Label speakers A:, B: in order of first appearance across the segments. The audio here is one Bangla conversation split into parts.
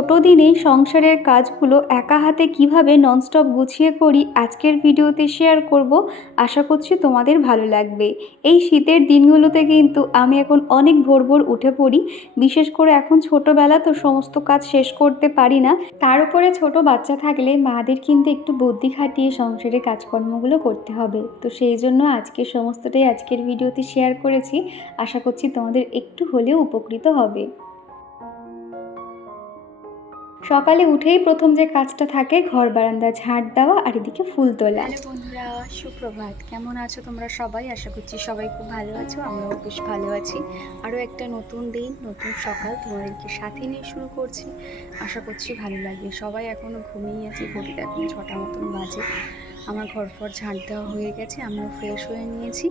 A: ছোট দিনেই সংসারের কাজগুলো একা হাতে কীভাবে ননস্টপ গুছিয়ে করি আজকের ভিডিওতে শেয়ার করব, আশা করছি তোমাদের ভালো লাগবে। এই শীতের দিনগুলোতে কিন্তু আমি এখন অনেক ভোর ভোর উঠে পড়ি, বিশেষ করে এখন ছোটোবেলা তো সমস্ত কাজ শেষ করতে পারি না। তার উপরে ছোট বাচ্চা থাকলে মাদের কিন্তু একটু বুদ্ধি খাটিয়ে সংসারের কাজকর্মগুলো করতে হবে। তো সেই জন্য আজকে সমস্তটাই আজকের ভিডিওতে শেয়ার করেছি, আশা করছি তোমাদের একটু হলেও উপকৃত হবে। সকালে উঠেই প্রথম যে কাজটা থাকে, ঘর বারান্দা, ঝাড় দেওয়া আর এদিকে ফুল তোলা।
B: বন্ধুরা, সুপ্রভাত। কেমন আছো তোমরা সবাই? আশা করছি সবাই খুব ভালো আছো, আমরাও বেশ ভালো আছি। আরও একটা নতুন দিন, নতুন সকাল তোমাদেরকে সাথে নিয়ে শুরু করছি। আশা করছি ভালো লাগবে। সবাই এখনও ঘুমিয়ে আছে ঘড়িতে এখন ছটা মতন বাজে। আমার ঘর ফর ঝাঁট দেওয়া হয়ে গেছে, আমিও ফ্রেশ হয়ে নিয়েছি।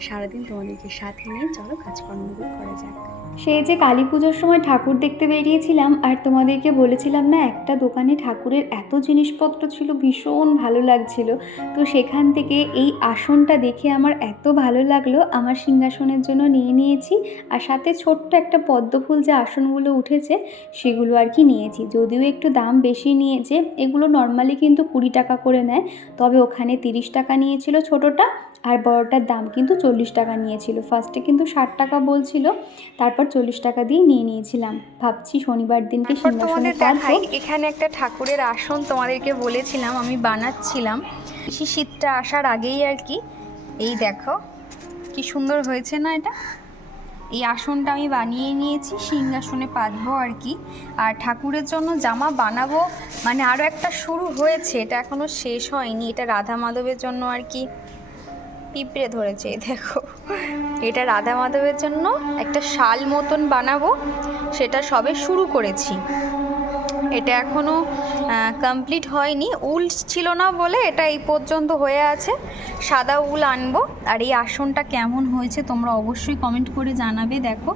B: সারাদিন তোমাদেরকে সাথে নিয়ে চলো কাজকর্মগুলো করা যাক।
A: সেই যে কালী পুজোর সময় ঠাকুর দেখতে বেরিয়েছিলাম, আর তোমাদেরকে বলেছিলাম না, একটা দোকানে ঠাকুরের এত জিনিসপত্র ছিল, ভীষণ ভালো লাগছিল। তো সেখান থেকে এই আসনটা দেখে আমার এত ভালো লাগল, আমার সিংহাসনের জন্য নিয়ে নিয়েছি। আর সাথে ছোট্ট একটা পদ্মফুল যে আসনগুলো উঠেছে, সেগুলো আর কি নিয়েছি। যদিও একটু দাম বেশি নিয়েছে, এগুলো নর্মালি কিন্তু কুড়ি টাকা করে নেয়, তবে ওখানে তিরিশ টাকা নিয়েছিল ছোটোটা। আর বড়টার দাম কিন্তু চল্লিশ টাকা নিয়েছিল। ফার্স্টে কিন্তু ষাট টাকা বলছিল তারপর চল্লিশ টাকা দিয়ে নিয়ে নিয়েছিলাম। ভাবছি শনিবার দিনকে সিংহাসনে
B: তোমাদের দেখাই এখানে একটা ঠাকুরের আসন তোমাদেরকে বলেছিলাম আমি বানাচ্ছিলাম। বেশি শীতটা আসার আগেই আর কি এই দেখো কি সুন্দর হয়েছে না এটা? এই আসনটা আমি বানিয়ে নিয়েছি সিংহাসনে পাতবো আর কি। আর ঠাকুরের জন্য জামা বানাবো মানে আরও একটা শুরু হয়েছে এটা এখনও শেষ হয়নি এটা রাধা মাধবের জন্য আর কি। পিঁপড়ে ধরেছে দেখো। এটা রাধা মাধবের জন্য একটা শাল মতন বানাবো, সেটা সবে শুরু করেছি। এটা এখনও কমপ্লিট হয়নি। উল ছিল না বলে এটা এই পর্যন্ত হয়ে আছে। সাদা উল আনব। আর এই আসনটা কেমন হয়েছে তোমরা অবশ্যই কমেন্ট করে জানাবে, দেখো।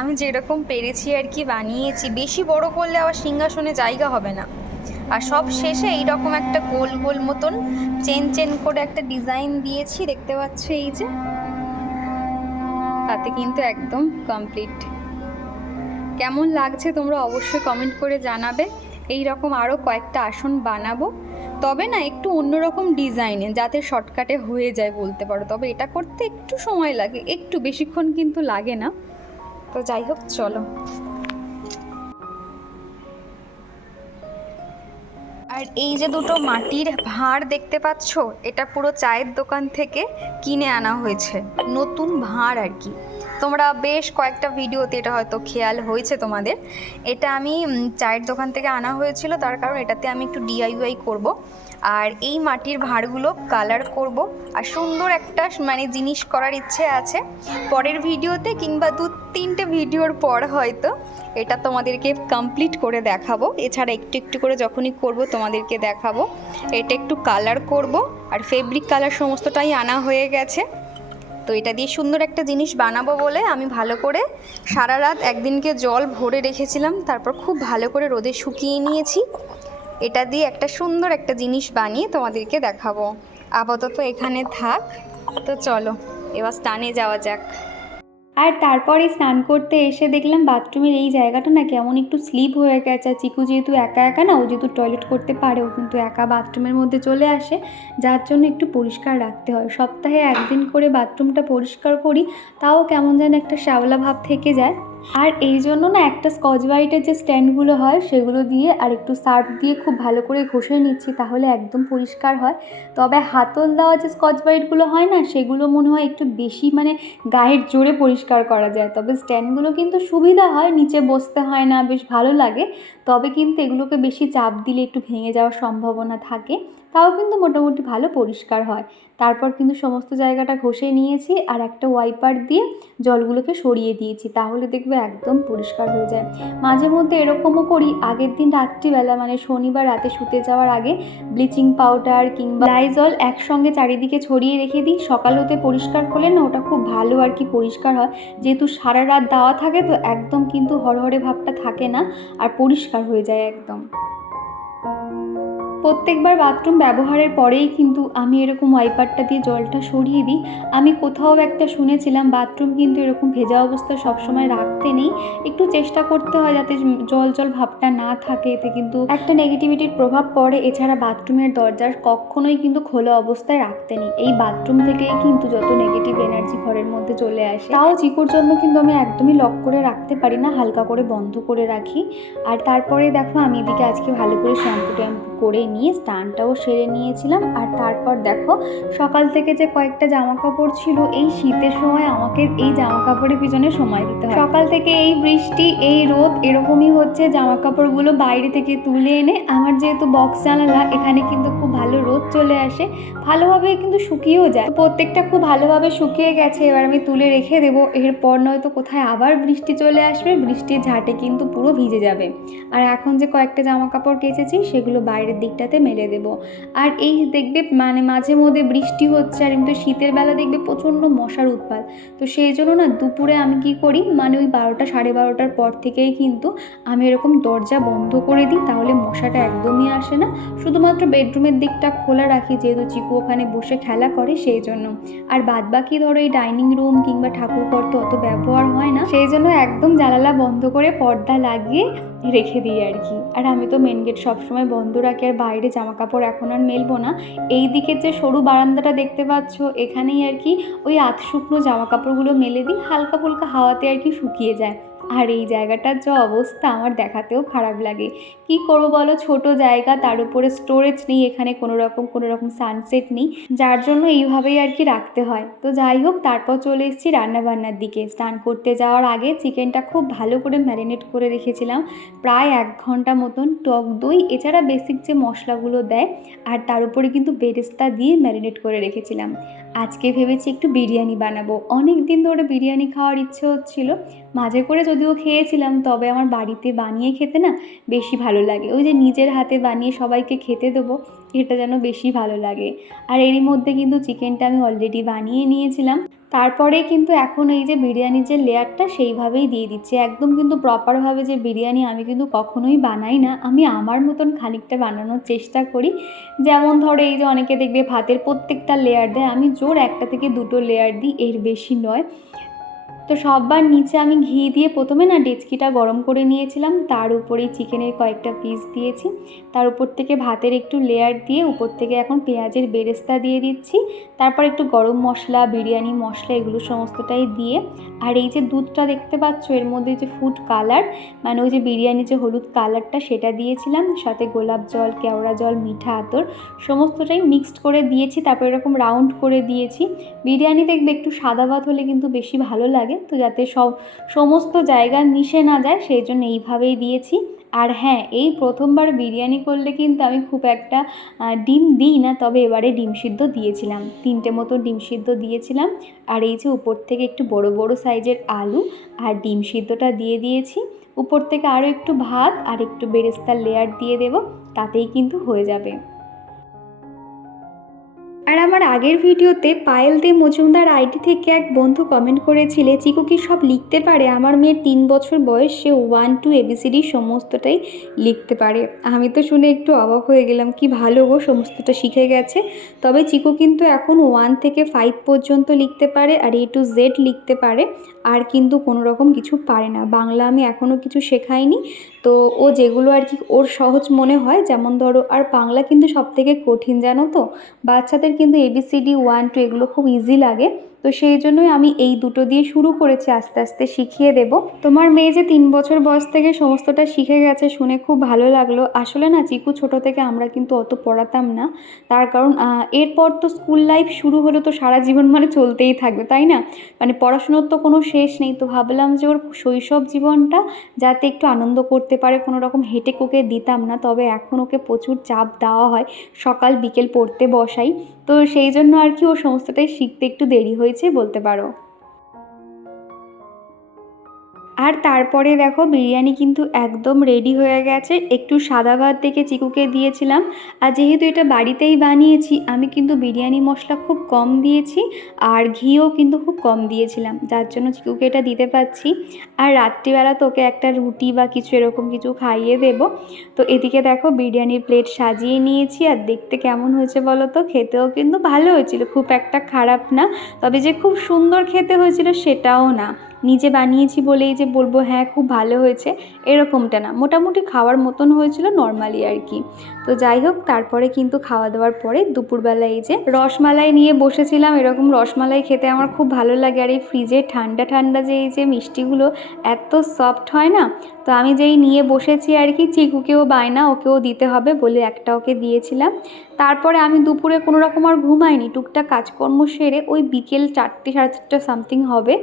B: আমি যেরকম পেরেছি আর কি বানিয়েছি। বেশি বড় করলে আবার সিংহাসনে জায়গা হবে না। আর সব শেষে এইরকম একটা গোল গোল মতন চেন চেন করে একটা ডিজাইন দিয়েছি, দেখতে পাচ্ছ এই যে। তাতে কিন্তু একদম কমপ্লিট। কেমন লাগছে তোমরা অবশ্যই কমেন্ট করে জানাবে। এই রকম আরও কয়েকটা আসন বানাবো। তবে না, একটু অন্যরকম ডিজাইনে যাতে শর্টকাটে হয়ে যায় বলতে পারো। তবে এটা করতে একটু সময় লাগে, একটু বেশিক্ষণ কিন্তু লাগে না। তো যাই হোক, চলো। আর এই যে দুটো মাটির ভাঁড় দেখতে পাচ্ছ, এটা পুরো চায়ের দোকান থেকে কিনে আনা হয়েছে। নতুন ভাঁড় আর কি। তোমরা বেশ কয়েকটা ভিডিওতে এটা হয়তো খেয়াল হয়েছে তোমাদের। এটা আমি চায়ের দোকান থেকে আনা হয়েছিল, তার কারণ এটাতে আমি একটু ডিআইওয়াই করব। আর এই মাটির ভাঁড়গুলো কালার করব। আর সুন্দর একটা মানে জিনিস করার ইচ্ছে আছে। পরের ভিডিওতে কিংবা দু তিনটে ভিডিওর পর হয়তো এটা তোমাদেরকে কমপ্লিট করে দেখাবো। এছাড়া একটু একটু করে যখনই করব তোমাদেরকে দেখাবো। এটা একটু কালার করব। আর ফেব্রিক কালার সমস্তটাই আনা হয়ে গেছে। তো এটা দিয়ে সুন্দর একটা জিনিস বানাবো বলে আমি ভালো করে সারা রাত একদিনকে জল ভরে রেখেছিলাম, তারপর খুব ভালো করে রোদে শুকিয়ে নিয়েছি। এটা দিয়ে একটা সুন্দর একটা জিনিস বানিয়ে তোমাদেরকে দেখাবো। আপাতত এখানে থাক। তো চলো, এবার স্টানে যাওয়া যাক।
A: আর তারপরে স্নান করতে এসে দেখলাম বাথরুমের এই জায়গাটা না কেমন একটু স্লিপ হয়ে গেছে। আর চিকু যেহেতু একা একা না, ও যেহেতু টয়লেট করতে পারে, ও কিন্তু একা বাথরুমের মধ্যে চলে আসে। যার জন্য একটু পরিষ্কার রাখতে হয়। সপ্তাহে একদিন করে বাথরুমটা পরিষ্কার করি, তাও কেমন যেন একটা শ্যাওলা ভাব থেকে যায়। আর এই জন্য না একটা স্কচ ব্রাইটের যে স্ট্যান্ডগুলো হয় সেগুলো দিয়ে আর একটু সার্ফ দিয়ে খুব ভালো করে ঘষে নিচ্ছি তাহলে একদম পরিষ্কার হয়। তবে হাতল দেওয়া যে স্কচ ব্রাইটগুলো হয় না সেগুলো মনে হয় একটু বেশি মানে গায়ের জোরে পরিষ্কার করা যায়। তবে স্ট্যান্ডগুলো কিন্তু সুবিধা হয়, নিচে বসতে হয় না, বেশ ভালো লাগে। তবে কিন্তু এগুলোকে বেশি চাপ দিলে একটু ভেঙে যাওয়ার সম্ভাবনা থাকে, তাও কিন্তু মোটামুটি ভালো পরিষ্কার হয়। তারপর কিন্তু সমস্ত জায়গাটা ঘষে নিয়েছি আর একটা ওয়াইপার দিয়ে জলগুলোকে সরিয়ে দিয়েছি, তাহলে দেখবে একদম পরিষ্কার হয়ে যায়। মাঝে মধ্যে এরকমও করি, আগের দিন রাত্রিবেলা মানে শনিবার রাতে শুতে যাওয়ার আগে ব্লিচিং পাউডার কিংবা লাইজল একসঙ্গে চারিদিকে ছড়িয়ে রেখে দিই, সকাল হতে পরিষ্কার করলে না ওটা খুব ভালো আর কি পরিষ্কার হয়। যেহেতু সারা রাত দেওয়া থাকে তো একদম কিন্তু হরহরে ভাবটা থাকে না, আর পরিষ্কার হয়ে যায় একদম। প্রত্যেকবার বাথরুম ব্যবহারের পরেই কিন্তু আমি এরকম ওয়াইপারটা দিয়ে জলটা সরিয়ে দিই। আমি কোথাও একটা শুনেছিলাম বাথরুম কিন্তু এরকম ভেজা অবস্থায় সবসময় রাখতে নেই। একটু চেষ্টা করতে হয় যাতে জল জল ভাবটা না থাকে। এতে কিন্তু একটা নেগেটিভিটির প্রভাব পড়ে। এছাড়া বাথরুমের দরজার কখনোই কিন্তু খোলা অবস্থায় রাখতে নেই। এই বাথরুম থেকেই কিন্তু যত নেগেটিভ এনার্জি ঘরের মধ্যে চলে আসে, তাও চিকুর জন্য কিন্তু আমি একদমই লক করে রাখতে পারি না। হালকা করে বন্ধ করে রাখি। আর তারপরে দেখো আমি এদিকে আজকে ভালো করে শ্যাম্পু ট্যাম্পু করে নিয়ে স্নানটাও সেরে নিয়েছিলাম। আর তারপর দেখো, সকাল থেকে যে কয়েকটা জামা কাপড় ছিল, এই শীতের সময় আমাকে এই জামা কাপড়ের পিছনে সময় দিতে হয়। সকাল থেকে এই বৃষ্টি, এই রোদ, এরকমই হচ্ছে জামা কাপড়গুলো বাইরে থেকে তুলে এনে আমার যেহেতু বক্স জানালা, এখানে কিন্তু খুব ভালো রোদ চলে আসে। ভালোভাবে কিন্তু শুকিয়েও যায়। প্রত্যেকটা খুব ভালোভাবে শুকিয়ে গেছে, এবার আমি তুলে রেখে দেবো। এরপর নয়তো কোথায় আবার বৃষ্টি চলে আসবে, বৃষ্টির ঝাঁটে কিন্তু পুরো ভিজে যাবে। আর এখন যে কয়েকটা জামা কাপড় কেচেছি, সেগুলো বাইরের দিকটাতে মেলে দেবো। আর এই দেখবে মানে মাঝে মধ্যে বৃষ্টি হচ্ছে আর কিন্তু শীতের বেলা দেখবে প্রচণ্ড মশার উৎপাত। তো সেই জন্য না দুপুরে আমি কি করি মানে ওই বারোটা সাড়ে বারোটার পর থেকেই কিন্তু আমি এরকম দরজা বন্ধ করে দিই, তাহলে মশাটা একদমই আসে না। শুধুমাত্র বেডরুমের দিকটা খোলা রাখি, যেহেতু চিকু ওখানে বসে খেলা করে সেই জন্য। আর বাদ বাকি ধরো এই ডাইনিং রুম কিংবা ঠাকুর ঘর তো অত ব্যবহার হয় না। সেই জন্য একদম জানালা বন্ধ করে পর্দা লাগিয়ে রেখে দিই আর কি। আর আমি তো মেন গেট সবসময় বন্ধ রাখি। আর বাইরে জামা কাপড় এখন আর মেলবো না। এই দিকের যে সরু বারান্দাটা দেখতে পাচ্ছ, এখানেই আর কি ওই আধ শুকনো জামা কাপড়গুলো মেলে দিই হালকা ফুলকা হাওয়াতে আর কি শুকিয়ে যায়। আর এই জায়গাটার যা অবস্থা আমার দেখাতেও খারাপ লাগে। কি করব বলো? ছোট জায়গা, তার উপরে স্টোরেজ নেই, এখানে কোনো রকম কোনো রকম সানসেট নেই। যার জন্য এইভাবেই আর কি রাখতে হয়। তো যাই হোক, তারপর চলে এসেছি রান্নাবান্নার দিকে। স্নান করতে যাওয়ার আগে চিকেনটা খুব ভালো করে ম্যারিনেট করে রেখেছিলাম। প্রায় এক ঘণ্টা মতন টক দই, এছাড়া বেসিক যে মশলাগুলো দেয়, আর তার উপরে কিন্তু বেরেস্তা দিয়ে ম্যারিনেট করে রেখেছিলাম। আজকে ভেবেছি একটু বিরিয়ানি বানাবো। অনেক দিন ধরে বিরিয়ানি খাওয়ার ইচ্ছে হচ্ছিল। মাঝে করে যদিও খেয়েছিলাম, তবে আমার বাড়িতে বানিয়ে খেতে না বেশি ভালো লাগে। ওই যে নিজের হাতে বানিয়ে সবাইকে খেতে দেবো, এটা যেন বেশি ভালো লাগে। আর এরই মধ্যে কিন্তু চিকেনটা আমি অলরেডি বানিয়ে নিয়েছিলাম। তারপরে কিন্তু এখন এই যে বিরিয়ানির যে লেয়ারটা, সেইভাবেই দিয়ে দিচ্ছে। একদম কিন্তু প্রপারভাবে যে বিরিয়ানি আমি কিন্তু কখনোই বানাই না। আমি আমার মতন খানিকটা বানানোর চেষ্টা করি। যেমন ধরো, এই যে অনেকে দেখবে ভাতের প্রত্যেকটা লেয়ার দেয়। আমি জোর একটা থেকে দুটো লেয়ার দিই, এর বেশি নয়। তো সববার নিচে আমি ঘি দিয়ে প্রথমে না ডেচকিটা গরম করে নিয়েছিলাম, তার উপরেই চিকেনের কয়েকটা পিস দিয়েছি। তার উপর থেকে ভাতের একটু লেয়ার দিয়ে উপর থেকে এখন পেঁয়াজের বেরেস্তা দিয়ে দিচ্ছি। তারপর একটু গরম মশলা, বিরিয়ানি মশলা এগুলো সমস্তটাই দিয়ে, আর এই যে দুধটা দেখতে পাচ্ছ, এর মধ্যে যে ফুড কালার মানে ওই যে বিরিয়ানি যে হলুদ কালারটা সেটা দিয়েছিলাম, সাথে গোলাপ জল, কেওড়া জল, মিঠা আতর, সমস্তটাই মিক্সড করে দিয়েছি। তারপর এরকম রাউন্ড করে দিয়েছি। বিরিয়ানি দেখবে একটু সাদা ভাত হলে কিন্তু বেশি ভালো লাগে। তো যাতে সব, সমস্ত জায়গা মিশে না যায়, সেই জন্য এইভাবেই দিয়েছি। আর হ্যাঁ এই প্রথমবার বিরিয়ানি করলে কিন্তু আমি খুব একটা ডিম দিই না, তবে এবারে ডিম সিদ্ধ দিয়েছিলাম। তিনটে মতো ডিম সিদ্ধ দিয়েছিলাম। আর এই যে উপর থেকে একটু বড় বড় সাইজের আলু আর ডিম সিদ্ধটা দিয়ে দিয়েছি। উপর থেকে আরও একটু ভাত আর একটু বেরেস্তার লেয়ার দিয়ে দেবো, তাতেই কিন্তু হয়ে যাবে। আর আমার আগের ভিডিওতে পায়েল দে মজুমদার আইডি থেকে এক বন্ধু কমেন্ট করেছিলে, চিকু কি সব লিখতে পারে? আমার মেয়ের তিন বছর বয়স, সে ওয়ান টু এবিসিডি সমস্তটাই লিখতে পারে। আমি তো শুনে একটু অবাক হয়ে গেলাম, কি ভালো গো, সমস্তটা শিখে গেছে। তবে চিকু কিন্তু এখন ওয়ান থেকে ফাইভ পর্যন্ত লিখতে পারে আর এ টু জেড লিখতে পারে। আর কিন্তু কোনো রকম কিছু পারে না। বাংলা আমি এখনও কিছু শেখাইনি। তো ও যেগুলো আর কি ওর সহজ মনে হয়, যেমন ধরো, আর বাংলা কিন্তু সব থেকে কঠিন জানো তো? বাচ্চাদের কিন্তু এবিসিডি ওয়ান টু এগুলো খুব ইজি লাগে। তো সেই জন্যই আমি এই দুটো দিয়ে শুরু করেছি, আস্তে আস্তে শিখিয়ে দেব। তোমার মেয়ে যে তিন বছর বয়স থেকে সমস্তটা শিখে গেছে শুনে খুব ভালো লাগল। আসলে না, চিকু ছোট থেকে আমরা কিন্তু অত পড়াতাম না। তার কারণ এরপর তো স্কুল লাইফ শুরু হলো তো সারা জীবন মানে চলতেই থাকবে, তাই না? মানে পড়াশুনোর তো কোনো শেষ নেই, তো ভাবলাম যে ওর শৈশব জীবনটা যাতে একটু আনন্দ করতে পারে, কোনো রকম হেঁটে কোকে দিতাম না। তবে এখন ওকে প্রচুর চাপ দেওয়া হয়, সকাল বিকেল পড়তে বসাই। তো সেই জন্য আর কি ও সমস্তটাই শিখতে একটু দেরি হয়েছে বলতে পারো। আর তারপরে দেখো বিরিয়ানি কিন্তু একদম রেডি হয়ে গেছে। একটু সাদা ভাত থেকে চিকুকে দিয়েছিলাম। আর যেহেতু এটা বাড়িতেই বানিয়েছি, আমি কিন্তু বিরিয়ানি মশলা খুব কম দিয়েছি আর ঘিও কিন্তু খুব কম দিয়েছিলাম। যার জন্য চিকুকে এটা দিতে পারছি। আর রাত্রিবেলা তোকে একটা রুটি বা কিছু এরকম কিছু খাইয়ে দেব। তো এদিকে দেখো বিরিয়ানির প্লেট সাজিয়ে নিয়েছি আর দেখতে কেমন হয়েছে বলো তো? খেতেও কিন্তু ভালো হয়েছিল। খুব একটা খারাপ না। তবে যে খুব সুন্দর খেতে হয়েছিল সেটাও না। নিজে বানিয়েছি বলেই যে বলব হ্যাঁ খুব ভালো হয়েছে। এরকমটা না। মোটামুটি খাওয়ার মতন হয়েছিল নর্মালি আর কি। তো যাই হোক, তারপরে কিন্তু খাওয়া দাওয়ার পরে দুপুরবেলা এই যে রসমালাই নিয়ে বসেছিলাম, এরকম রসমালাই খেতে আমার খুব ভালো লাগে। আর এই ফ্রিজে ঠান্ডা ঠান্ডা যে এই যে মিষ্টিগুলো এত সফট হয় না তো আমি যেই নিয়ে বসেছি আর কি, চিকুকেও বায়না, ওকেও দিতে হবে বলে একটা ওকে দিয়েছিলাম। তারপরে আমি দুপুরে কোনো রকম আর ঘুমাইনি, টুকটাক কাজকর্ম সেরে ওই বিকেল চারটে সাড়ে চারটে সামথিং হবে,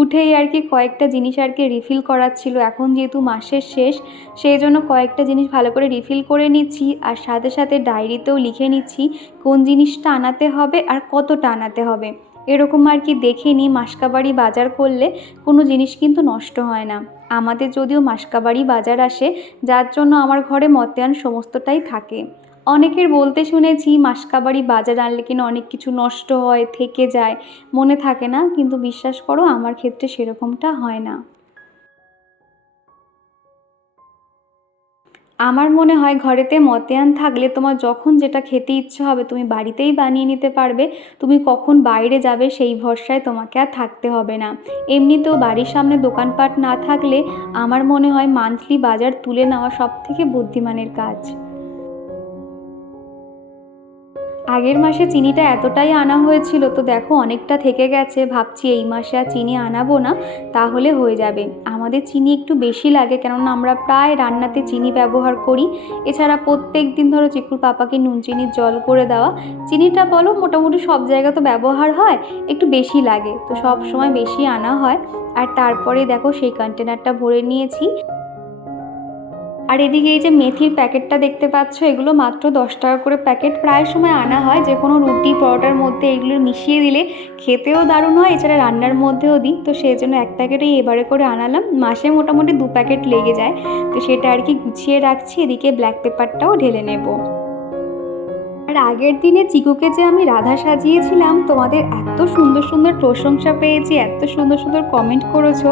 A: উঠেই আর কি কয়েকটা জিনিস আর কি রিফিল করার ছিল। এখন যেহেতু মাসের শেষ, সেই জন্য কয়েকটা জিনিস ভালো করে রিফিল করে নিচ্ছি আর সাথে সাথে ডায়েরিতেও লিখে নিচ্ছি কোন জিনিসটা আনাতে হবে আর কতটা আনাতে হবে। এরকম আর কি দেখে নিই, মাসকাবাড়ি বাজার করলে কোনো জিনিস কিন্তু নষ্ট হয় না। আমাদের যদিও মাসকাবাড়ি বাজার আসে, যার জন্য আমার ঘরে মতিয়ান সমস্তটাই থাকে। অনেকের বলতে শুনেছি, মাসকাবাড়ি বাজার আনলে কিনা অনেক কিছু নষ্ট হয়, থেকে যায়। মনে থাকে না, কিন্তু বিশ্বাস করো, আমার ক্ষেত্রে সেরকমটা হয় না। আমার মনে হয় ঘরেতে মতেয়ান থাকলে তোমার যখন যেটা খেতে ইচ্ছে হবে তুমি বাড়িতেই বানিয়ে নিতে পারবে। তুমি কখন বাইরে যাবে সেই ভরসায় তোমাকে আর থাকতে হবে না। এমনিতেও বাড়ির সামনে দোকানপাট না থাকলে আমার মনে হয় মান্থলি বাজার তুলে নেওয়া সবথেকে বুদ্ধিমানের কাজ। আগের মাসে চিনিটা এতটাই আনা হয়েছিল তো দেখো অনেকটা থেকে গেছে। ভাবছি এই মাসে আর চিনি আনাবো না, তাহলে হয়ে যাবে। আমাদের চিনি একটু বেশি লাগে কেননা আমরা প্রায় রান্নাতে চিনি ব্যবহার করি। এছাড়া প্রত্যেক দিন ধরো চিকুর পাপাকে নুন চিনির জল করে দেওয়া। চিনিটা বলো মোটামুটি সব জায়গা তো ব্যবহার হয়, একটু বেশি লাগে। তো সব সময় বেশি আনা হয়। আর তারপরে দেখো সেই কন্টেনারটা ভরে নিয়েছি। আর এদিকে এই যে মেথির প্যাকেটটা দেখতে পাচ্ছ, এগুলো মাত্র দশ টাকা করে প্যাকেট। প্রায় সময় আনা হয় যে কোনো রুটি, পরোটার মধ্যে এগুলো মিশিয়ে দিলে খেতেও দারুণ হয়, এছাড়া রান্নার মধ্যেও দিই। তো সেই জন্য এক প্যাকেটেই এবারে করে আনালাম। মাসে মোটামুটি দু প্যাকেট লেগে যায়। তো সেটা আর কি গুছিয়ে রাখছি, এদিকে ব্ল্যাক পেপারটাও ঢেলে নেব। আর আগের দিনে চিকুকে যে আমি রাধা সাজিয়েছিলাম, তোমাদের এত সুন্দর সুন্দর প্রশংসা পেয়েছি, এত সুন্দর সুন্দর কমেন্ট করেছ,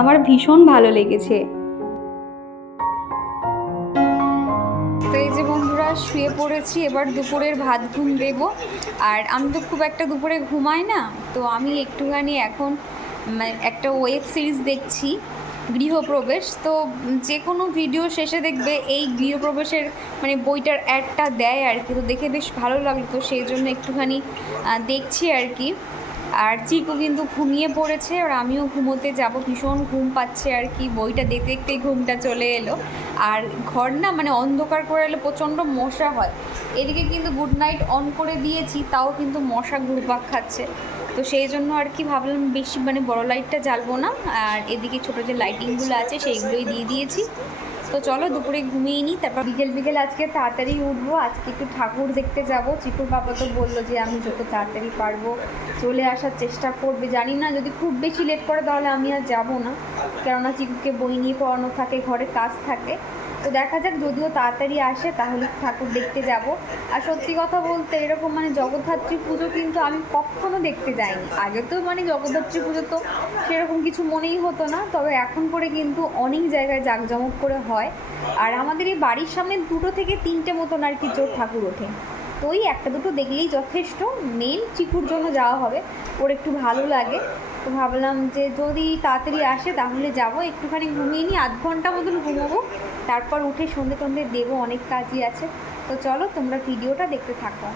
A: আমার ভীষণ ভালো লেগেছে।
B: শুয়ে পড়েছি, এবার দুপুরের ভাত ঘুম দেবো। আর আমি তো খুব একটা দুপুরে ঘুমাই না, তো আমি একটুখানি এখন একটা ওয়েব সিরিজ দেখছি, গৃহপ্রবেশ। তো যে কোনো ভিডিও শেষে দেখবে এই গৃহপ্রবেশের মানে বইটার অ্যাডটা দেয় আর কি, তো দেখে বেশ ভালো লাগল, তো সেই জন্য একটুখানি দেখছি আর কি। আর চিকু কিন্তু ঘুমিয়ে পড়েছে আর আমিও ঘুমোতে যাব। ভীষণ ঘুম পাচ্ছে আর কি, বইটা দেখতে দেখতেই ঘুমটা চলে এলো। আর ঘর না মানে অন্ধকার করে এলে, প্রচণ্ড মশা হয়। এদিকে কিন্তু গুড নাইট অন করে দিয়েছি, তাও কিন্তু মশা ঘুরপাক খাচ্ছে। তো সেই জন্য আর কি ভাবলাম বেশি মানে বড় লাইটটা জ্বালবো না। আর এদিকে ছোটো যে লাইটিংগুলো আছে, সেইগুলোই দিয়ে দিয়েছি। তো চলো দুপুরে ঘুমিয়ে নিই, তারপর বিকেল বিকেল আজকে তাড়াতাড়ি উঠবো, আজকে একটু ঠাকুর দেখতে যাব। চিকুর বাবা তো বলল যে আমি যত তাড়াতাড়ি পারব চলে আসার চেষ্টা করবে। জানি না, যদি খুব বেশি লেট করে তাহলে আমি আর যাব না। কেননা চিকুকে বই নিয়ে পড়ানো থাকে, ঘরে কাজ থাকে। তো দেখা যাক, যদিও তাড়াতাড়ি আসে, তাহলে ঠাকুর দেখতে যাব। আর সত্যি কথা বলতে, এরকম মানে জগদ্ধাত্রী পুজো কিন্তু আমি কখনো দেখতে যাইনি। আগে তো মানে জগদ্ধাত্রী পুজো তো সেরকম কিছু মনেই হতো না, তবে এখন করে কিন্তু অনেক জায়গায় জাঁকজমক করে হয়। আর আমাদের এই বাড়ির সামনে দুটো থেকে তিনটে মতন আর কি জোর ঠাকুর ওঠে। তো ওই একটা দুটো দেখলেই যথেষ্ট মেন চিকুর জন্য যাওয়া হবে। ওর একটু ভালো লাগে। তো ভাবলাম যে যদি তাড়াতাড়ি আসে, তাহলে যাব। একটুখানি ঘুমিয়ে নিই আধ ঘণ্টা মতন ঘুমোবো। তারপর উঠে সন্ধে টন্ধে দেবো অনেক কাজই আছে। তো চলো তোমরা ভিডিওটা দেখতে থাকো।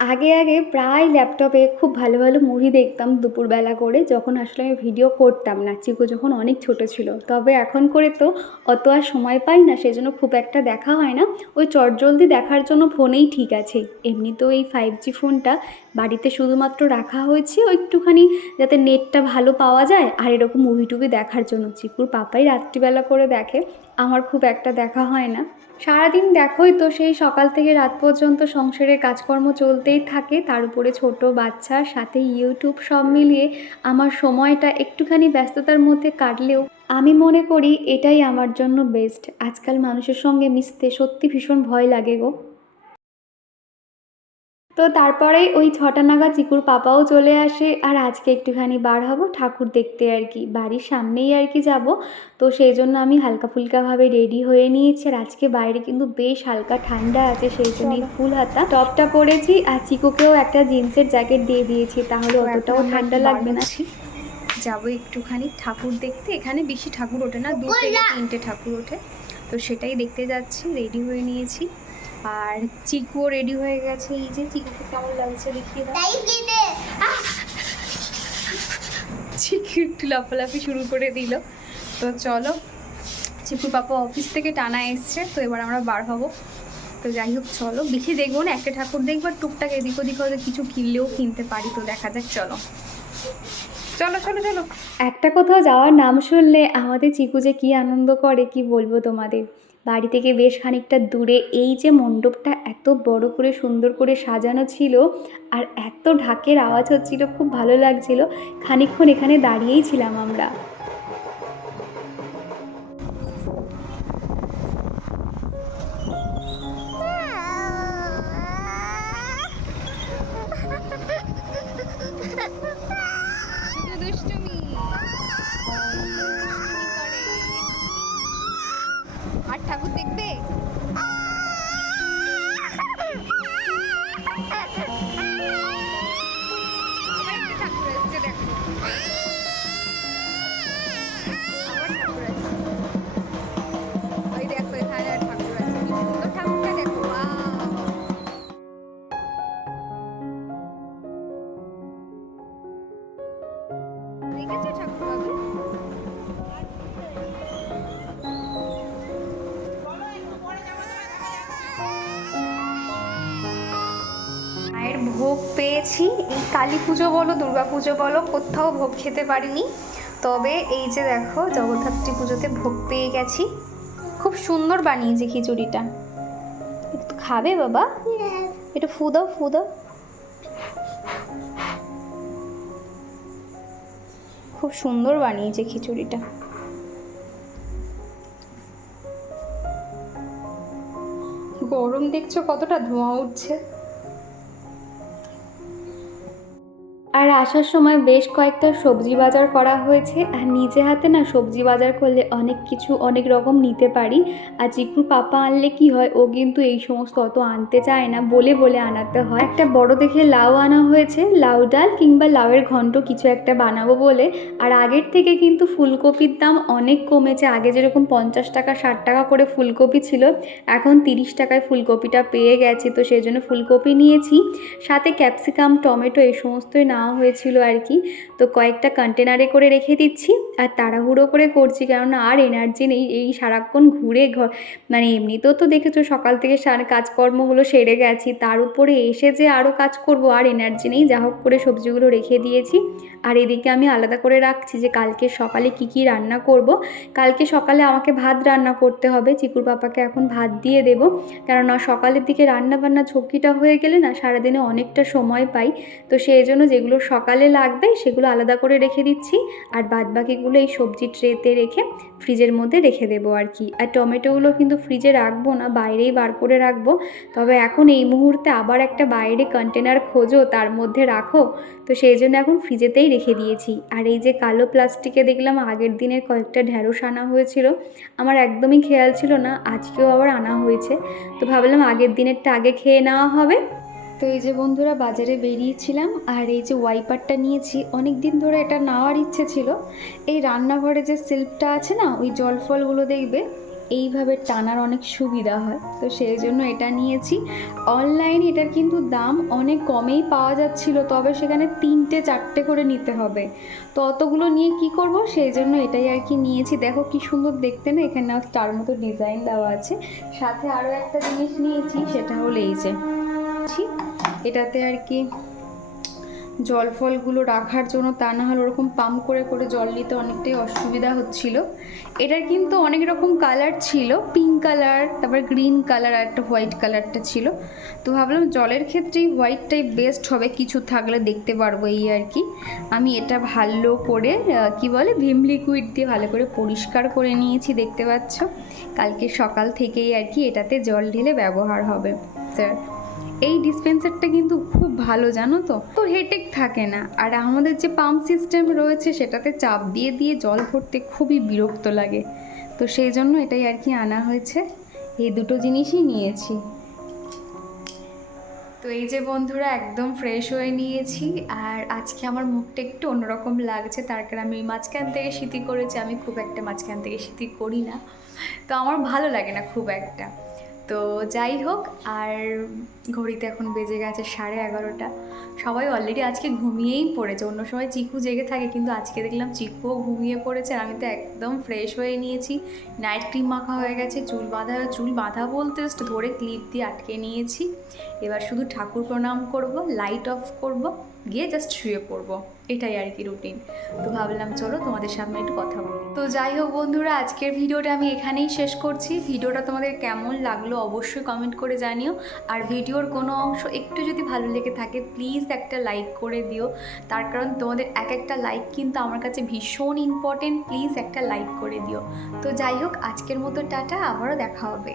A: আগে আগে প্রায় ল্যাপটপে খুব ভালো ভালো মুভি দেখতাম দুপুরবেলা করে, যখন আসলে আমি ভিডিও করতাম না। চিকু যখন অনেক ছোট ছিল, তবে এখন করে তো অত আর সময় পাই না সেই জন্য খুব একটা দেখা হয় না। ওই চটজলদি দেখার জন্য ফোনেই ঠিক আছে। এমনিতেও এই ফাইভ জি ফোনটা বাড়িতে শুধুমাত্র রাখা হয়েছে একটুখানি যাতে নেটটা ভালো পাওয়া যায়, আর এরকম মুভি টুভি দেখার জন্য। চিকুর পাপাই রাত্রিবেলা করে দেখে, আমার খুব একটা দেখা হয় না। সারাদিন দেখোই তো সেই সকাল থেকে রাত পর্যন্ত সংসারের কাজকর্ম চলতেই থাকে। তার উপরে ছোট বাচ্চার সাথে ইউটিউব সব মিলিয়ে আমার সময়টা একটুখানি ব্যস্ততার মধ্যে কাটলেও আমি মনে করি এটাই আমার জন্য বেস্ট আজকাল মানুষের সঙ্গে মিশতে সত্যি ভীষণ ভয় লাগে গো। তো তারপরে ওই ছটা নাগাদ চিকুর পাপাও চলে আসে আর আজকে একটুখানি বার হব ঠাকুর দেখতে আর কি। বাড়ির সামনেই আর কি যাব। তো সেই জন্য আমি হালকা ফুলকাভাবে রেডি হয়ে নিয়েছি আর আজকে বাইরে কিন্তু বেশ হালকা ঠান্ডা আছে সেই জন্যই ফুল হাতা। টপটা পরেছি আর চিকুকেও একটা জিন্সের জ্যাকেট দিয়ে দিয়েছি তাহলে অতটাও ঠান্ডা লাগবে না।
B: যাব একটুখানি ঠাকুর দেখতে। এখানে বেশি ঠাকুর ওঠে না দু থেকে তিনটে ঠাকুর ওঠে। তো সেটাই দেখতে যাচ্ছি রেডি হয়ে নিয়েছি। আর চিকুও রেডি হয়ে গেছে। এই যে চিকুকে কেমন লাগছে দেখিয়ে দাও। চিকু একটু লাফালাফি শুরু করে দিল। তো চলো চিকুর পাপা অফিস থেকে টানা এসছে তো এবার আমরা বার হব। তো যাই হোক চলো। বেশি দেখব না একটা ঠাকুর দেখব আর টুকটাক এদিক ওদিক হয়তো কিছু কিনলেও কিনতে পারি তো দেখা যাক চলো। চলো চলো চলো।
A: একটা কোথাও যাওয়ার নাম শুনলে আমাদের চিকু যে কী আনন্দ করে কি বলব তোমাদের? বাড়ি থেকে বেশ খানিকটা দূরে এই যে মণ্ডপটা এত বড় করে সুন্দর করে সাজানো ছিল আর এত ঢাকের আওয়াজ হচ্ছিল, খুব ভালো লাগছিল। খানিকক্ষণ এখানে দাঁড়িয়েই ছিলাম আমরা।
B: কালী পুজো বলো, দুর্গা পুজো বলো, কোথাও ভোগ খেতে পারিনি। তবে এই যে দেখো, জগদ্ধাত্রী পুজোতে ভোগ পেয়ে গেছি। খুব সুন্দর বানিয়েছে খিচুড়িটা। একটু খাবে বাবা? একটু ফু দাও ফু দাও। খুব সুন্দর বানিয়েছে খিচুড়িটা। গরম দেখছ কতটা? ধোঁয়া উঠছে।
A: আর আসার সময় বেশ কয়েকটা সবজি বাজার করা হয়েছে। আর নিজে হাতে না সবজি বাজার করলে অনেক কিছু, অনেক রকম নিতে পারি। আর চিকুর পাপা আনলে কি হয়, ও কিন্তু এই সমস্ত অত আনতে চায় না, বলে বলে আনাতে হয়। একটা বড় দেখে লাউ আনা হয়েছে, লাউ ডাল কিংবা লাউয়ের ঘন্ট কিছু একটা বানাবো বলে। আর আগের থেকে কিন্তু ফুলকপির দাম অনেক কমেছে। আগে যেরকম পঞ্চাশ টাকা, ষাট টাকা করে ফুলকপি ছিল, এখন তিরিশ টাকায় ফুলকপিটা পেয়ে গেছি। তো সেই জন্য ফুলকপি নিয়েছি। সাথে ক্যাপসিকাম, টমেটো এই সমস্তই নেওয়া হয়েছিল আর কি। তো কয়েকটা কন্টেনারে করে রেখে দিচ্ছি আর তাড়াহুড়ো করে করছি, কেননা আর এনার্জি নেই। এই সারাক্ষণ ঘুরে ঘর মানে এমনিতেও তো দেখেছ সকাল থেকে সারা কাজকর্মগুলো সেরে গেছি। তার উপরে এসে যে আরও কাজ করব, আর এনার্জি নেই। যা হোক করে সবজিগুলো রেখে দিয়েছি। আর এদিকে আমি আলাদা করে রাখছি যে কালকে সকালে কি কি রান্না করব। কালকে সকালে আমাকে ভাত রান্না করতে হবে। চিকুর পাপাকে এখন ভাত দিয়ে দেব। কেননা সকালের দিকে রান্না বান্না ঝক্কিটা হয়ে গেলে না সারাদিনে অনেকটা সময় পাই। তো সেই জন্য যেগুলো সকালে লাগবে সেগুলো আলাদা করে রেখে দিচ্ছি। আর বাদ বাকিগুলো এই সবজি ট্রেতে রেখে ফ্রিজের মধ্যে রেখে দেবো আর কি। আর টমেটোগুলো কিন্তু ফ্রিজে রাখব না, বাইরেই বার করে রাখব। তবে এখন এই মুহূর্তে আবার একটা বাইরে কন্টেনার খোঁজো, তার মধ্যে রাখো। তো সেই জন্য এখন ফ্রিজেতেই রেখে দিয়েছি। আর এই যে কালো প্লাস্টিকে দেখলাম, আগের দিনের কয়েকটা ঢ্যাঁড়স আনা হয়েছিল। আমার একদমই খেয়াল ছিল না, আজকেও আবার আনা হয়েছে। তো ভাবলাম আগের দিনেরটা আগে খেয়ে নেওয়া হবে। তো এই যে বন্ধুরা বাজারে বেরিয়েছিলাম আর এই যে ওয়াইপারটা নিয়েছি অনেক দিন ধরে এটা নেওয়ার ইচ্ছে ছিল। এই রান্নাঘরে যে সিল্কটা আছে না, ওই জল ফলগুলো দেখবে, এইভাবে টানার অনেক সুবিধা হয়। তো সেই জন্য এটা নিয়েছি। অনলাইন এটার কিন্তু দাম অনেক কমেই পাওয়া যাচ্ছিল, তবে সেখানে তিনটে চারটে করে নিতে হবে। তো অতগুলো নিয়ে কি করব, সেই জন্য এটাই আর কি নিয়েছি। দেখো কি সুন্দর দেখতে না, এখানে স্টার মতো ডিজাইন দেওয়া আছে। সাথে আরও একটা জিনিস নিয়েছি, সেটা হলো এই যে ছি, এটাতে আর কি
B: জল ফলগুলো রাখার জন্য তা না হলে ওরকম পাম্প করে করে জল নিতে অনেকটাই অসুবিধা হচ্ছিল। এটার কিন্তু অনেক রকম কালার ছিল। পিঙ্ক কালার তারপর গ্রিন কালার আর একটা হোয়াইট কালারটা ছিল। তো ভাবলাম জলের ক্ষেত্রেই হোয়াইটটাই বেস্ট হবে কিছু থাকলে দেখতে পারব এই আর কি। আমি এটা ভালো করে কি বলে ভিম লিকুইড দিয়ে ভালো করে পরিষ্কার করে নিয়েছি দেখতে পাচ্ছ। কালকে সকাল থেকেই আর কি এটাতে জল ঢেলে ব্যবহার হবে স্যার। এই ডিসপেন্সারটা কিন্তু খুব ভালো, জানো তো? তো হেটেক থাকে না। আর আমাদের যে পাম্প সিস্টেম রয়েছে, সেটাতে চাপ দিয়ে দিয়ে জল ভরতে খুবই বিরক্ত লাগে। তো সেই জন্য এটাই আর কি আনা হয়েছে। এই দুটো জিনিসই নিয়েছি। তো এই যে বন্ধুরা, একদম ফ্রেশ হয়ে নিয়েছি। আর আজকে আমার মুখটা একটু অন্যরকম লাগছে। তার কারণ আমি মাঝখান থেকে শীতি করেছি। আমি খুব একটা মাঝখান থেকে শীতি করি না। তো আমার ভালো লাগে না খুব একটা। তো যাই হোক, আর ঘড়িতে এখন বেজে গেছে সাড়ে এগারোটা। সবাই অলরেডি আজকে ঘুমিয়েই পড়েছে। অন্য সময় চিকু জেগে থাকে, কিন্তু আজকে দেখলাম চিকুও ঘুমিয়ে পড়েছে আর আমি তো একদম ফ্রেশ হয়ে নিয়েছি। নাইট ক্রিম মাখা হয়ে গেছে, চুল বাঁধা চুল বাঁধা বলতে জাস্ট ধরে ক্লিপ দিয়ে আটকে নিয়েছি। এবার শুধু ঠাকুর প্রণাম করব লাইট অফ করব, গিয়ে জাস্ট শুয়ে পড়ব। এটাই আর কি রুটিন তো ভাবলাম, চলো তোমাদের সামনে একটু কথা বলি। তো যাই হোক বন্ধুরা, আজকের ভিডিওটা আমি এখানেই শেষ করছি। ভিডিওটা তোমাদের কেমন লাগল অবশ্যই কমেন্ট করে জানিও। আর ভিডিওর কোনো অংশ একটু যদি ভালো লেগে থাকে প্লিজ একটা লাইক করে দিও। তার কারণ তোমাদের এক একটা লাইক কিন্তু আমার কাছে ভীষণ ইম্পর্টেন্ট প্লিজ একটা লাইক করে দিও। তো যাই হোক, আজকের মতো টাটা, আবারও দেখা হবে।